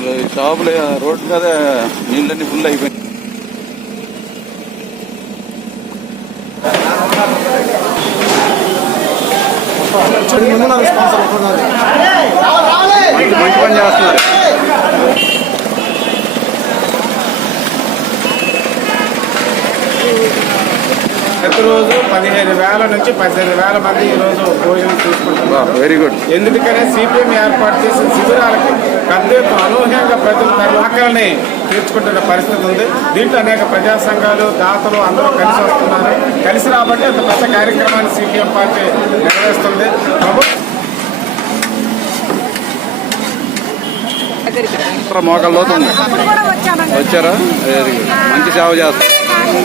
అసలు ఈ షాపులు రోడ్డు మీద నీళ్ళన్నీ ఫుల్ మంచి పని చేస్తున్నారు ప్రతిరోజు పదిహేను వేల నుంచి పద్దెనిమిది వేల మంది ఈరోజు భోజనం తీసుకుంటున్నారు. వెరీ గుడ్ ఎందుకనే సిపిఎం ఏర్పాటు చేసిన శిబిరాలకి పెద్ద ఎత్తున ఆకలిని తీర్చుకుంటున్న పరిస్థితి ఉంది. దీంట్లో అనేక ప్రజా సంఘాలు దాతలు అందరూ కలిసి వస్తున్నారు. కలిసి రాబట్టి అంత పెద్ద కార్యక్రమాన్ని సిపిఎం పార్టీ నిర్వహిస్తుంది. ఉంది. వచ్చామండి. వచ్చారా? Very good. మంచి సేవ చేస్తారు కాలనీ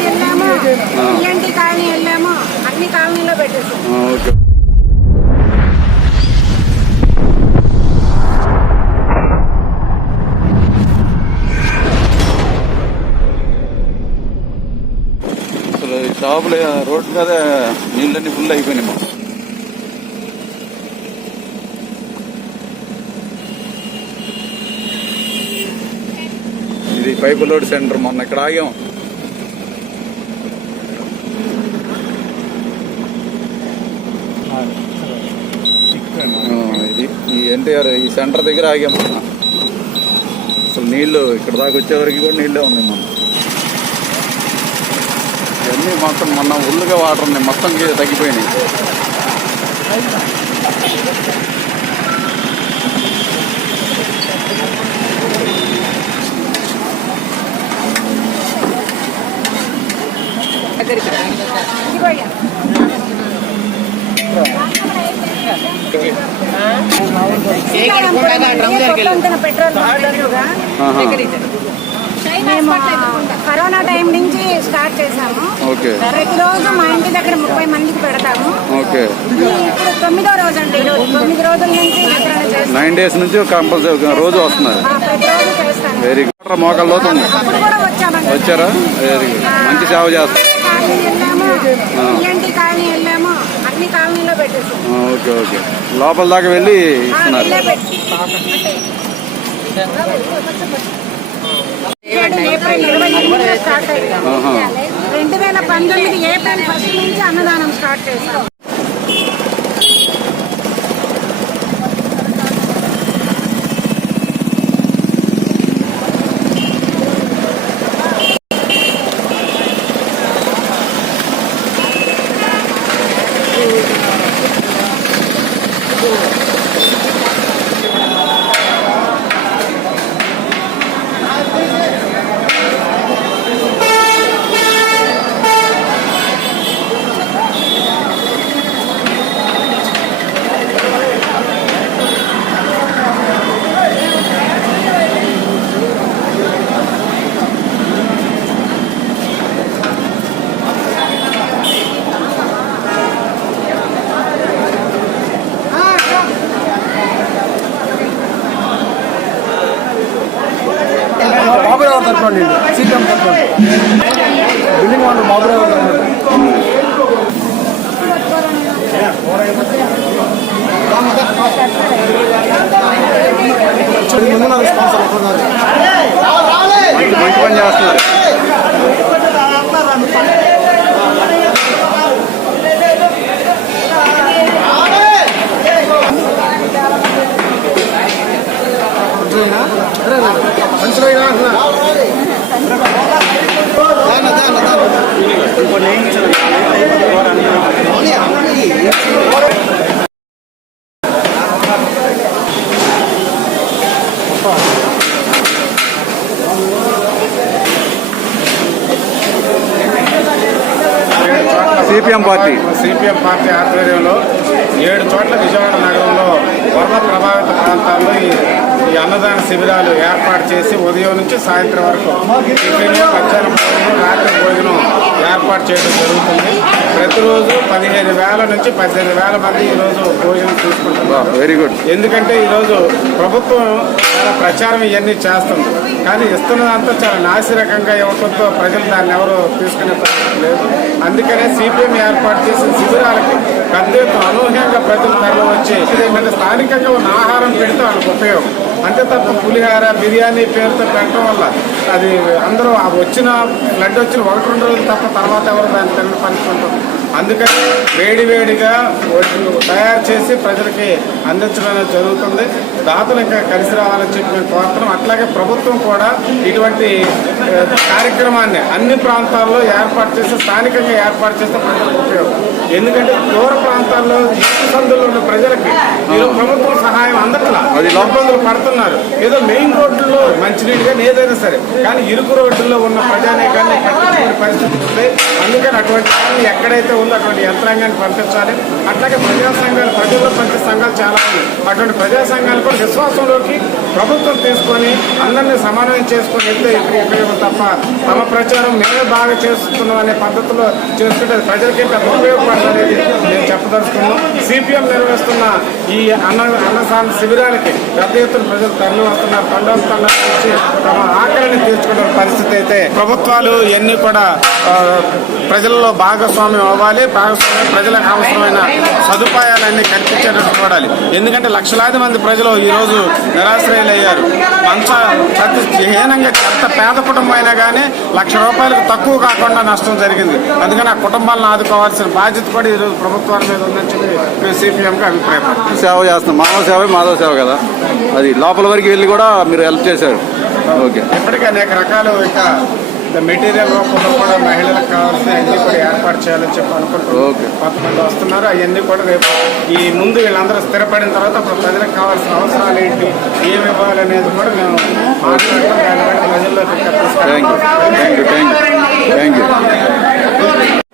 అసలు ఈ షాపులు రోడ్డు మీద నీళ్ళన్నీ ఫుల్ అయిపోయినాయి మాకు. ఇది పైపు లోడ్ సెంటర్ మొన్న ఇక్కడ ఆగాం. ఇది ఈ ఎన్టీఆర్ ఈ సెంటర్ దగ్గర ఆగాం మొన్న. అసలు నీళ్ళు ఇక్కడ దాకా వచ్చేవరకు కూడా నీళ్ళే ఉన్నాయి మొన్న. ఇవన్నీ మొత్తం మొన్న ఉల్లుగా వాటర్ ఉన్నాయి మొత్తం కి- తగ్గిపోయినాయి ఇదిగో అయ్యా. కొట్టంతన పెట్రోల్ బంక్ ఎదురుగా ఆహా. మేము కరోనా టైం నుంచి స్టార్ట్ చేసాము ఓకే. ప్రతిరోజు మా ఇంటి దగ్గర ముప్పై మందికి పెడతాము. ఓకే. ఇది ఇప్పుడు తొమ్మిదో రోజు అండి. తొమ్మిది రోజుల నుంచి నైన్ డేస్ నుంచి కంపల్సరీ రోజు వస్తున్నారు. Very good. మోకాళ్ళ వచ్చామండి. వచ్చారా? Very good. మంచి సేవ చేస్తారు ఓకే ఓకే. లోపల దాకా వెళ్ళి ఇస్తున్నారు. ఏప్రిల్ ఇరవై స్టార్ట్. రెండు వేల పంతొమ్మిది ఏప్రిల్ ఫస్ట్ నుంచి అన్నదానం స్టార్ట్ చేశాం తరఫున సీఎం తరఫున. బిల్డింగ్ వాళ్ళు బాబురావు తరఫున ముందు స్పాన్సర్ అవుతున్నారు మంచి మంచి పని చేస్తున్నారు. CPM party. సిపిఎం పార్టీ ఆధ్వర్యంలో ఏడు చోట్ల విజయవాడ నగరంలో వరద ప్రభావిత ప్రాంతాల్లో ఈ అన్నదాన శిబిరాలు ఏర్పాటు చేసి ఉదయం నుంచి సాయంత్రం వరకు టిఫిన్ మధ్యాహ్నం భోజనం రాత్రి భోజనం ఏర్పాటు చేయడం జరుగుతుంది. ప్రతిరోజు పదిహేను వేల నుంచి పద్దెనిమిది వేల మంది ఈరోజు భోజనం తీసుకుంటున్నారు వెరీ గుడ్ ఎందుకంటే ఈరోజు ప్రభుత్వం చాలా ప్రచారం ఇవన్నీ చేస్తుంది. కానీ ఇస్తున్నదంతా చాలా నాసిరకంగా ఇవ్వడంతో ప్రజలు దాన్ని ఎవరు తీసుకునే పరిస్థితి లేదు. అందుకనే సిపిఎం ఏర్పాటు చేసిన శిబిరాలకి పెద్ద ఎత్తున అనూహ్యంగా ప్రజలు తరలి వచ్చి ఏంటంటే ఇంకా ఉన్న ఆహారం పెడతాం వాళ్ళకి ఉపయోగం. అంతే తప్ప పులిహార బిర్యానీ పేరుతో పెట్టడం వల్ల అది అందరూ వచ్చిన బ్లడ్ వచ్చిన ఒకటి రెండు రోజులు తప్ప తర్వాత ఎవరు దాన్ని తిన్న పరిస్థితి అందుకని వేడి వేడిగా తయారు చేసి ప్రజలకి అందించడం అనేది జరుగుతుంది. దాతలు ఇంకా కలిసి రావాలని చెప్పి మేము కోరుతున్నాం. అట్లాగే ప్రభుత్వం కూడా ఇటువంటి కార్యక్రమాన్ని అన్ని ప్రాంతాల్లో ఏర్పాటు చేసి స్థానికంగా ఏర్పాటు చేస్తే ప్రజలకు ఉపయోగం. ఎందుకంటే దూర ప్రాంతాల్లో సందులో ఉన్న ప్రజలకి మీరు ప్రభుత్వం సహాయం అందట్లా. ఇబ్బందులు పడుతున్నారు. ఏదో మెయిన్ రోడ్లలో కానీ ఏదైనా సరే కానీ ఇరుకు రోడ్లలో ఉన్న ప్రజానీకాన్ని పట్టించుకునే పరిస్థితి ఉంది. అందుకని అటువంటి ఎక్కడైతే ఉందో అటువంటి యంత్రాంగాన్ని పంపించాలి. అట్లాగే ప్రజా సంఘాలు ప్రజల్లో పంచే సంఘాలు చాలా ఉన్నాయి. అటువంటి ప్రజా సంఘాలు కూడా విశ్వాసంలోకి ప్రభుత్వం తీసుకొని అందరినీ సమానం చేసుకొని వెళ్తే ఇప్పుడు ఉపయోగం తప్ప తమ ప్రచారం మేమే బాగా చేస్తున్నాం అనే పద్ధతిలో చేసుకుంటే ప్రజలకి పెద్ద ఉపయోగపడుతుంది నేను చెప్పదలుచుకున్నాను సిపిఎం నిర్వహిస్తున్న ఈ అన్న అన్నసాన శిబిరాలకి పెద్ద ఎత్తున ప్రజలు తరలి వస్తున్నారు. పండుగ నుంచి తమ ఆకలిని తీర్చుకునే పరిస్థితి అయితే ప్రభుత్వాలు ఇవన్నీ కూడా ప్రజలలో ప్రజల్లో భాగస్వామ్యం అవ్వాలి. భాగస్వామ్యం ప్రజలకు అవసరమైన సదుపాయాలన్నీ కల్పించేటట్టు చూడాలి. ఎందుకంటే లక్షలాది మంది ప్రజలు ఈరోజు నిరాశ్రయులయ్యారు. మంచ ప్రతి హీనంగా ఎంత పేద కుటుంబం అయినా కానీ లక్ష రూపాయలకు తక్కువ కాకుండా నష్టం జరిగింది. అందుకని ఆ కుటుంబాలను ఆదుకోవాల్సిన బాధ్యత కూడా ఈరోజు ప్రభుత్వాల మీద ఉందని చెప్పి సిపిఎంకి అభిప్రాయపడుతున్నాం. సేవ చేస్తున్నాం. మానవ సేవ మాధవ సేవ కదా? అది లోపల వరకు వెళ్ళి కూడా మీరు హెల్ప్ చేశారు. ఓకే. ఇప్పటికీ అనేక రకాలు ఇంకా మెటీరియల్ రూపంలో కూడా మహిళలకు కావాల్సిన అన్ని కూడా ఏర్పాటు చేయాలని చెప్పి అనుకుంటున్నాం. కొంతమంది వస్తున్నారు. అవన్నీ కూడా రేపు ఈ ముందు వీళ్ళందరూ స్థిరపడిన తర్వాత అప్పుడు ప్రజలకు కావాల్సిన అవసరాలు ఏంటి ఏమి ఇవ్వాలి అనేది కూడా మేము మాట్లాడటం దాన్ని బట్టి ప్రజల్లోకి ఇంకా